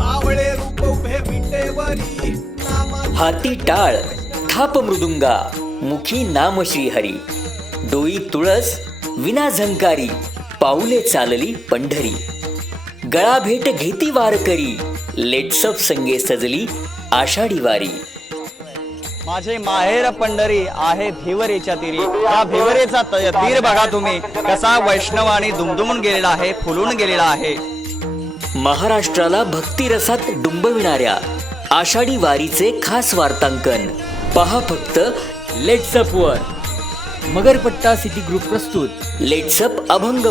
सावळे रूप उभे विटेवरी हाती टाळ थाप मृदुंगा मुखी नाम श्रीहरी डोई तुळस विना झंकारी पाऊले चालली पंढरी. गळा भेट घेती वारकरी लेट्सअप संगे सजली आषाढी वारी. माझे माहेर पंढरी आहे भिवरेच्या तीरी. या भिवरेचा तीर बघा तुम्ही. कसा वैष्णव आणि दुमदुमून गेलेला आहे फुलून गेलेला आहे. महाराष्ट्राला भक्तिरसात डुंबविणाऱ्या आषाढी वारीचे खास वार्तांकन. पहा फक्त लेट्सअप वर. मगरपट्टा सिटी ग्रुप प्रस्तुत. लेट्सअप अभंग